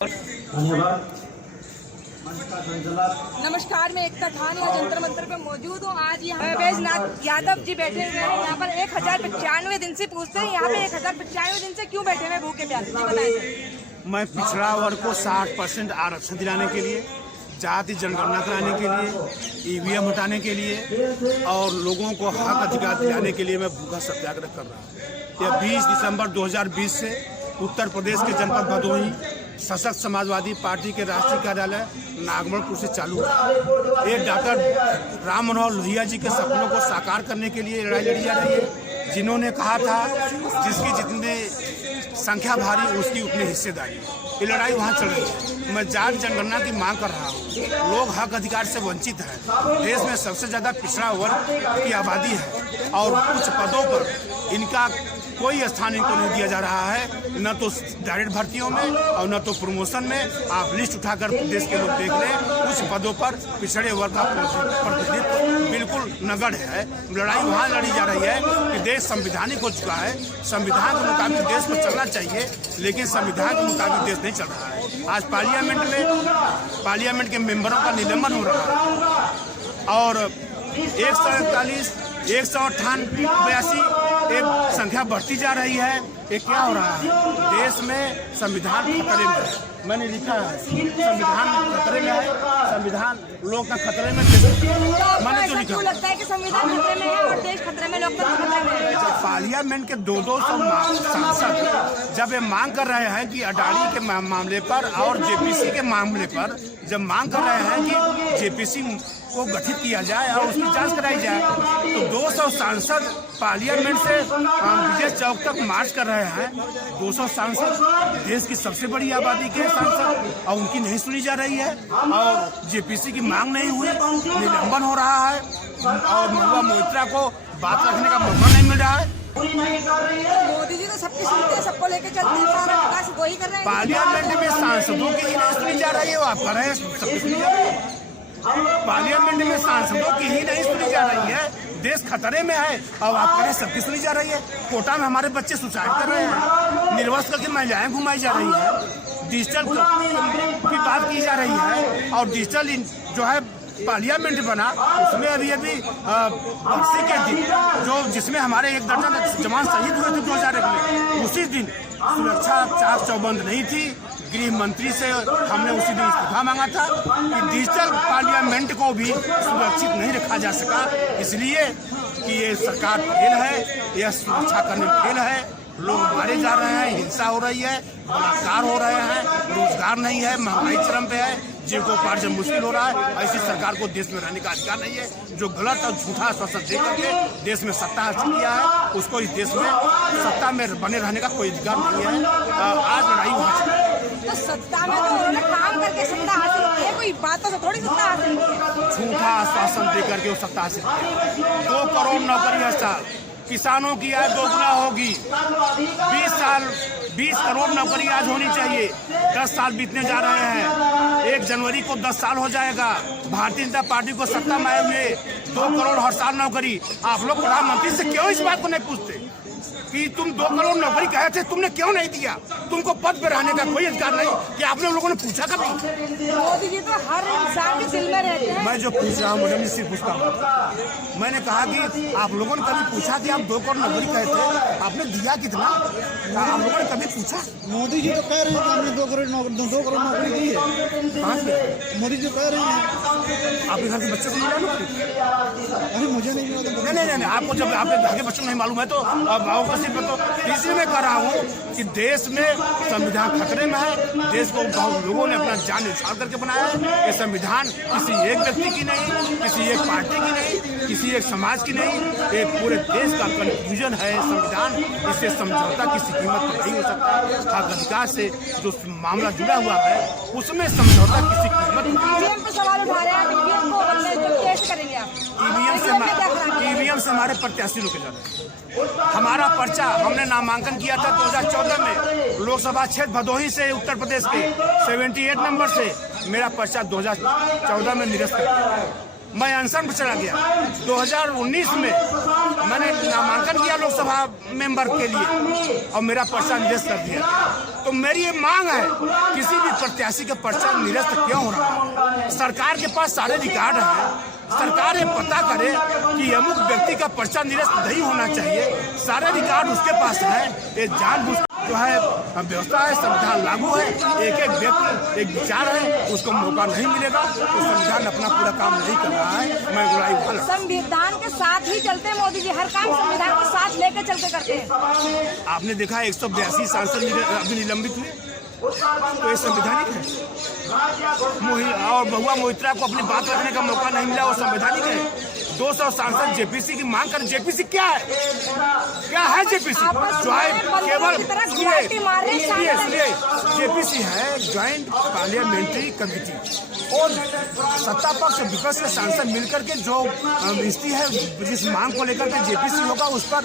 धन्यवाद। नमस्कार, मैं एकता खान यहाँ जंतर मंतर पे मौजूद हूँ। आज यहाँ बैजनाथ यादव जी बैठे हुए हैं। यहाँ पर 1095 दिन से पूछते हैं, यहाँ पे 1095 दिन से क्यों बैठे हुए भूखे प्यासे? जी बताइए। मैं पिछड़ा वर्ग को 60% आरक्षण दिलाने के लिए, जाति जनगणना कराने के लिए, ईवीएम हटाने के लिए और लोगों को हक अधिकार दिलाने के लिए मैं भूखा सत्याग्रह कर रहा हूँ। यह 20 दिसंबर 2020 से उत्तर प्रदेश के जनपद भदोही सशक्त समाजवादी पार्टी के राष्ट्रीय कार्यालय नागमणपुर से चालू है। ये डॉक्टर राम मनोहर लोहिया जी के सपनों को साकार करने के लिए लड़ाई लड़ी जा रही है। जिन्होंने कहा था जिसकी जितने संख्या भारी उसकी उतनी हिस्सेदारी। ये लड़ाई वहाँ चल रही है। मैं जाति जनगणना की मांग कर रहा हूँ। लोग हक अधिकार से वंचित हैं। देश में सबसे ज़्यादा पिछड़ा वर्ग की आबादी है और कुछ पदों पर इनका कोई स्थान इनको नहीं दिया जा रहा है, न तो डायरेक्ट भर्तियों में और न तो प्रमोशन में। आप लिस्ट उठाकर देश के लोग देख लें, कुछ पदों पर पिछड़े वर्ग का प्रतिनिधित्व बिल्कुल नगण्य है। लड़ाई वहाँ लड़ी जा रही है कि देश संवैधानिक हो चुका है। संविधान के मुताबिक देश को चलना चाहिए, लेकिन संविधान के मुताबिक देश नहीं चल रहा है। आज पार्लियामेंट के मेंबरों का निलंबन हो रहा है और 141, 198 एक संख्या बढ़ती जा रही है। ये क्या हो रहा है? देश में संविधान खतरे में है। मैंने लिखा है संविधान खतरे में है, संविधान लोग का खतरे में। मैंने जो लिखा लगता है कि संविधान खतरे में है और देश खतरे में, लोकतंत्र खतरे में है। पार्लियामेंट के 200 सांसद जब ये मांग कर रहे हैं कि अडानी के मामले पर और जेपीसी के मामले पर जब मांग कर रहे हैं कि जेपीसी को गठित किया जाए और उसकी जांच कराई जाए, तो 200 सांसद पार्लियामेंट से विजय चौक तक मार्च कर रहे हैं। 200 सांसद देश की सबसे बड़ी आबादी के सांसद, और उनकी नहीं सुनी जा रही है और जेपीसी की मांग नहीं हुई, निलंबन हो रहा है और महुआ मोइत्रा को बात रखने का मौका नहीं मिल रहा है। मोदी जी तो सबकी सुनते हैं, सबको लेके चलते हैं, सारा विकास वही कर रहे हैं। पार्लियामेंट में सांसदों की ही नहीं सुनी जा रही है, वो आप कर रहे हैं, सबकी सुनी जा रही है। पार्लियामेंट में सांसदों की ही नहीं सुनी जा रही है। देश खतरे में है और आप करें सबकी सुनी जा रही है। कोटा में हमारे बच्चे सुसाइड कर रहे हैं, निर्वस्त्र करके महिलाएं घुमाई जा रही है, डिजिटल की बात की जा रही है और डिजिटल जो है पार्लियामेंट बना उसमें अभी बरसी के दिन जो जिसमें हमारे 1 दर्जन जवान शहीद हुए थे 2001 में, उसी दिन सुरक्षा चाक चौबंद नहीं थी। गृह मंत्री से हमने उसी दिन इस्तीफा मांगा था कि डिजिटल पार्लियामेंट को भी सुरक्षित नहीं रखा जा सका, इसलिए कि ये सरकार फेल है, यह सुरक्षा करने में फेल है। लोग मारे जा रहे हैं, हिंसा हो रही है, बलात्कार हो रहे हैं, रोजगार नहीं है, महंगाई चरम पे है, जीविकोपार्जन मुश्किल हो रहा है। ऐसी सरकार को देश में रहने का अधिकार नहीं है। जो गलत और झूठा आश्वासन दे करके देश में सत्ता हासिल किया है, उसको इस देश में सत्ता में बने रहने का कोई अधिकार नहीं है। आज लड़ाई वहाँ तो सत्ता में तो उन्होंने काम करके सत्ता हासिल की है, कोई बातों से थोड़ी सत्ता हासिल की है। झूठा आश्वासन दे करके वो सत्ता हासिल किया। 2 करोड़ नौकरी हर साल, किसानों की आय 2 गुना होगी। 20 करोड़ नौकरी आज होनी चाहिए। 10 साल बीतने जा रहे हैं, 1 जनवरी को 10 साल हो जाएगा। भारतीय जनता पार्टी को सत्ता में आए हुए 2 करोड़ हर साल नौकरी। आप लोग प्रधानमंत्री से क्यों इस बात को नहीं पूछते कि तुम 2 करोड़ नौकरी कहे थे, तुमने क्यों नहीं दिया? तुमको पद पे रहने का कोई अधिकार नहीं कि आपने लोगों ने पूछा कभी? मोदी जी तो हर इंसान के दिल में रहते हैं। मैं जो पूछ रहा हूँ मुझे सिर्फ पूछता हूँ। मैंने कहा कि आप लोगों ने कभी पूछा कि आप 2 करोड़ नौकरी कहे थे, आपने दिया कितना? आप लोगों ने कभी पूछा? मोदी जी तो कह रहे हैं कि हमने 2 करोड़ नौकरी दी है। कहाँ से? मोदी जी कह रहे हैं। आपके घर के बच्चे को नहीं मालूम? अरे मुझे नहीं मालूम। नहीं, आपको जब आपके घर के बच्चों को नहीं मालूम है तो अब इसलिए मैं कह रहा हूँ कि देश में संविधान खतरे में है। देश को बहुत लोगों ने अपना जान न्यौछावर करके बनाया है। ये संविधान किसी एक व्यक्ति की नहीं, किसी एक पार्टी की नहीं, किसी एक समाज की नहीं, ये पूरे देश का कंफ्यूजन है संविधान। इससे समझौता किसी कीमत पर नहीं हो सकता। हक अधिकार से जो मामला जुड़ा हुआ है उसमें समझौता किसी कीमत पर सवाल उठा रहे हैं। ईवीएम को कैसे करेंगे आप? ईवीएम से हमारे प्रत्याशी रोके जा रहे हैं। हमारा पर्चा हमने नामांकन किया था 2014 में लोकसभा क्षेत्र भदोही से, उत्तर प्रदेश के 78 नंबर से मेरा पर्चा 2014 में निरस्त कर दिया। मैं अनशन पर चला गया। 2019 में मैंने नामांकन किया लोकसभा मेंबर के लिए और मेरा पर्चा निरस्त कर दिया। तो मेरी ये मांग है, किसी भी प्रत्याशी का पर्चा निरस्त क्यों हो रहा है? सरकार के पास सारे रिकॉर्ड हैं, सरकार ये पता करे कि अमुक व्यक्ति का पर्चा निरस्त नहीं होना चाहिए, सारे रिकॉर्ड उसके पास है। ये जानबूझ जो है व्यवस्था है, संविधान लागू है, एक एक व्यक्ति एक विचार है, उसको मौका नहीं मिलेगा तो संविधान अपना पूरा काम नहीं कर रहा है। मैं गुलाई संविधान के साथ ही चलते हैं मोदी जी, हर काम संविधान के साथ लेके चलते करते हैं। आपने देखा 182 सांसद अभी निलंबित हुए, तो ये संवैधानिक है। और बहुआ मोहित्रा को अपनी बात रखने का मौका नहीं मिला, वो संवैधानिक है। 200 सांसद जेपीसी की मांग कर, जेपीसी क्या है? क्या है जेपीसी? जो है केवल जेपीसी है ज्वाइंट पार्लियामेंट्री कमेटी, और सत्ता पक्ष विपक्ष के सांसद मिलकर के जो स्थिति है, जिस मांग को लेकर के जेपीसी होगा उस पर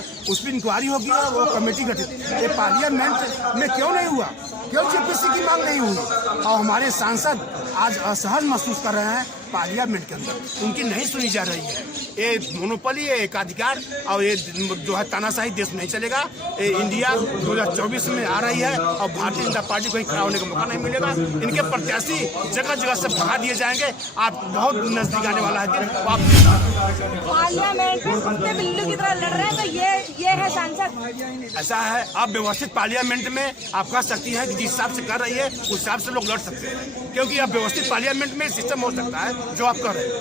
इंक्वायरी होगी और वो कमेटी गठित। ये पार्लियामेंट में क्यों नहीं हुआ? क्यों जेपीसी की मांग नहीं हुई? और हमारे सांसद आज असहज महसूस कर रहे हैं पार्लियामेंट के अंदर, उनकी नहीं सुनी जा रही है। ये मोनोपोली, ये एकाधिकार और ये जो है तानाशाही देश नहीं चलेगा। ये इंडिया 2024 में आ रही है और भारतीय जनता पार्टी को खड़ा होने का मौका नहीं मिलेगा। इनके प्रत्याशी जगह जगह से भगा दिए जाएंगे। आप बहुत नजदीक आने वाला है दिन, पार्लियामेंट में कुत्ते बिल्ली की तरह लड़ रहे हैं, तो ये है सांसद। ऐसा है, आप व्यवस्थित पार्लियामेंट में आपका शक्ति है कि जिस हिसाब से कर रही है उस हिसाब से लोग लड़ सकते हैं, क्योंकि अब व्यवस्थित पार्लियामेंट में सिस्टम हो सकता है जो आप कर रहे हैं।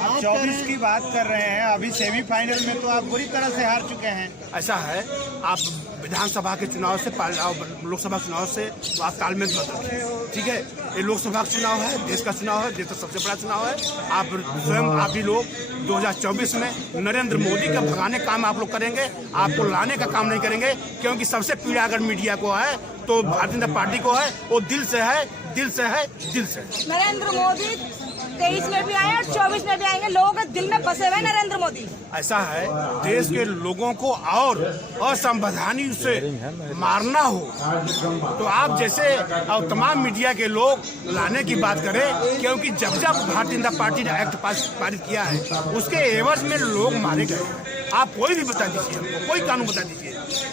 आप 24 की बात कर रहे हैं, अभी सेमीफाइनल में तो आप बुरी तरह से हार चुके हैं। ऐसा है, आप विधानसभा के चुनाव से लोकसभा चुनाव से आप तालमेल मत रखिए, ठीक है? ये लोकसभा का चुनाव है, देश का चुनाव है, देश का सबसे बड़ा चुनाव है। आप स्वयं आप ही लोग 2024 में नरेंद्र मोदी का भगाने काम आप लोग करेंगे, आपको लाने का काम नहीं करेंगे, क्योंकि सबसे पीड़ा अगर मीडिया को है तो भारतीय जनता पार्टी को है। वो दिल से है, दिल से है, दिल से। नरेंद्र मोदी 23 में भी आए और 24 में भी आएंगे, लोगों के दिल में बसे हुए नरेंद्र मोदी। ऐसा है, देश के लोगों को और असंवैधानिक से मारना हो तो आप जैसे और तमाम मीडिया के लोग लाने की बात करें, क्योंकि जब जब भारतीय जनता पार्टी ने एक्ट पारित किया है उसके एवज में लोग मारे गए। आप कोई भी बता दीजिए हमको, कोई कानून बता दीजिए।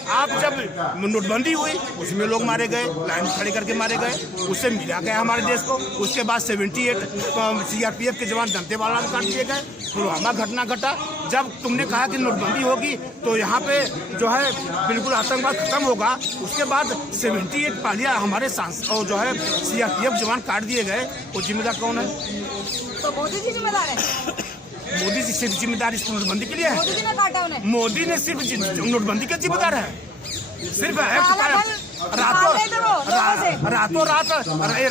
आप जब नोटबंदी हुई उसमें लोग मारे गए, लाइन खड़े करके मारे गए, उससे मिला गया हमारे देश को। उसके बाद 78 सीआरपीएफ के जवान दंतेवाड़ा में काट दिए गए, पुलवामा घटना घटा। जब तुमने कहा कि नोटबंदी होगी तो यहाँ पे जो है बिल्कुल आतंकवाद खत्म होगा, उसके बाद 78 पालिया हमारे सांसद जो है सीआरपीएफ जवान काट दिए गए, वो जिम्मेदार कौन है? तो मोदी जी जिम्मेदार है। मोदी जी सिर्फ जिम्मेदार इस नोटबंदी के लिए है? मोदी जी ने काटा उन्हें। मोदी ने सिर्फ नोटबंदी का जिम्मेदार है, सिर्फ रातों रात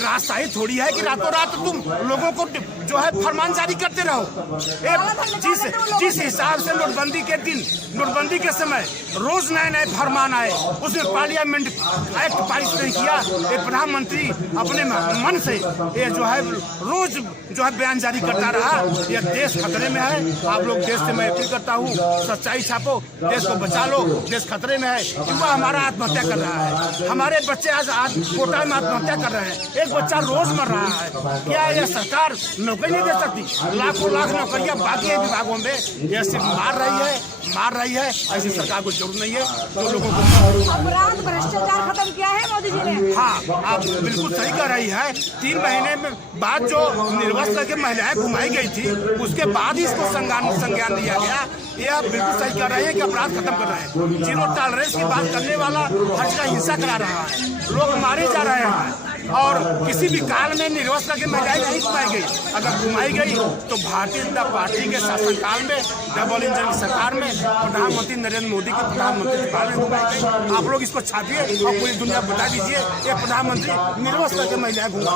राजशाही थोड़ी है कि रातों रात तुम लोगों को जो है फरमान जारी करते रहो। जिस हिसाब से नोटबंदी के दिन, नोटबंदी के समय रोज नए नए फरमान आए, उसमें पार्लियामेंट एक्ट पारित नहीं किया। ये प्रधानमंत्री अपने मन से ये जो है रोज जो है बयान जारी करता रहा। यह देश खतरे में है। आप लोग देश से मैं अपील करता हूँ, सच्चाई छापो, देश को बचा लो, देश खतरे में है। युवा हमारा आत्महत्या कर रहा है, हमारे बच्चे आज कोटा में आत्महत्या कर रहे हैं, एक बच्चा रोज मर रहा है। क्या यह सरकार नौकरी नहीं दे सकती? लाखों लाख नौकरियां बाकी है विभागों में, यह सिर्फ मार रही है। ऐसी सरकार को जरूरत नहीं है। तो लोगों को अपराध भ्रष्टाचार खत्म किया है मोदी जी ने। हाँ, आप बिल्कुल सही कह रही है। 3 महीने में बाद जो निर्वाचन करके महिलाएं घुमाई गई थी, उसके बाद ही इसको संज्ञान दिया गया। ये आप बिल्कुल सही कर रहे हैं कि अपराध खत्म कर रहे हैं। जीरो टॉलरेंस की बात करने वाला हर जगह हिंसा करा रहा है, लोग मारे जा रहे हैं। और किसी भी काल में निर्वाचन करके महिलाएं नहीं घुमाई गई। अगर घुमाई गई तो भारतीय जनता पार्टी के शासनकाल में, डबल इंजन की सरकार में, प्रधानमंत्री नरेंद्र मोदी के प्रधानमंत्री काल में घुमाई गई। आप लोग इसको छापिए और पूरी दुनिया बता दीजिए ये प्रधानमंत्री निर्वाचन करके महिलाएं घुमाई।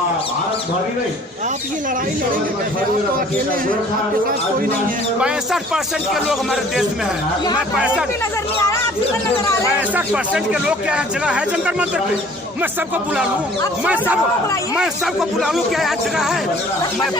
आप ये लड़ाई लड़ेंगे कैसे? आप तो अकेले हैं, आपके साथ कोई नहीं है। 65% के लोग हमारे देश में है। मैं 65% के लोग क्या है जगह है जंतर मंतर पे। मैं सबको बुला लूं, मैं सबको बुला लूं, क्या याद जगह है? मैं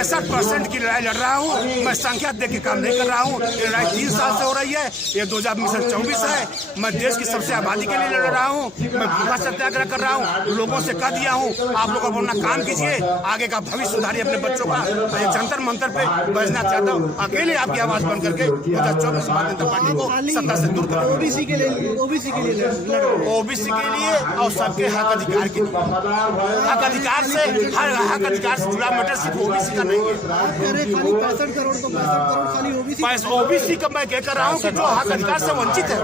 65% की लड़ाई लड़ रहा हूँ। मैं संख्या देख के काम नहीं कर रहा हूँ। ये लड़ाई 3 साल से हो रही है। ये 2024 है। मैं देश की सबसे आबादी के लिए लड़ रहा हूँ। मैं भूखा सत्याग्रह कर रहा हूँ। लोगों से कह दिया हूँ, आप लोग अपना काम कीजिए, आगे का भविष्य सुधारिए अपने बच्चों का। ये जंतर मंतर पे बैजनाथ यादव अकेले आपकी आवाज बंद करके 2024 भारतीय जनता पार्टी को सत्ता से दूर करेंगे। ओबीसी के लिए ओबीसी के लिए और सबके हक अधिकार के लिए। हक अधिकार से जुड़ा मैटर सिर्फ ओबीसी का नहीं है। खाली 65 करोड़ तो 65 करोड़ खाली ओबीसी ओबीसी का मैं कह कर रहा हूँ कि जो हक अधिकार से वंचित है।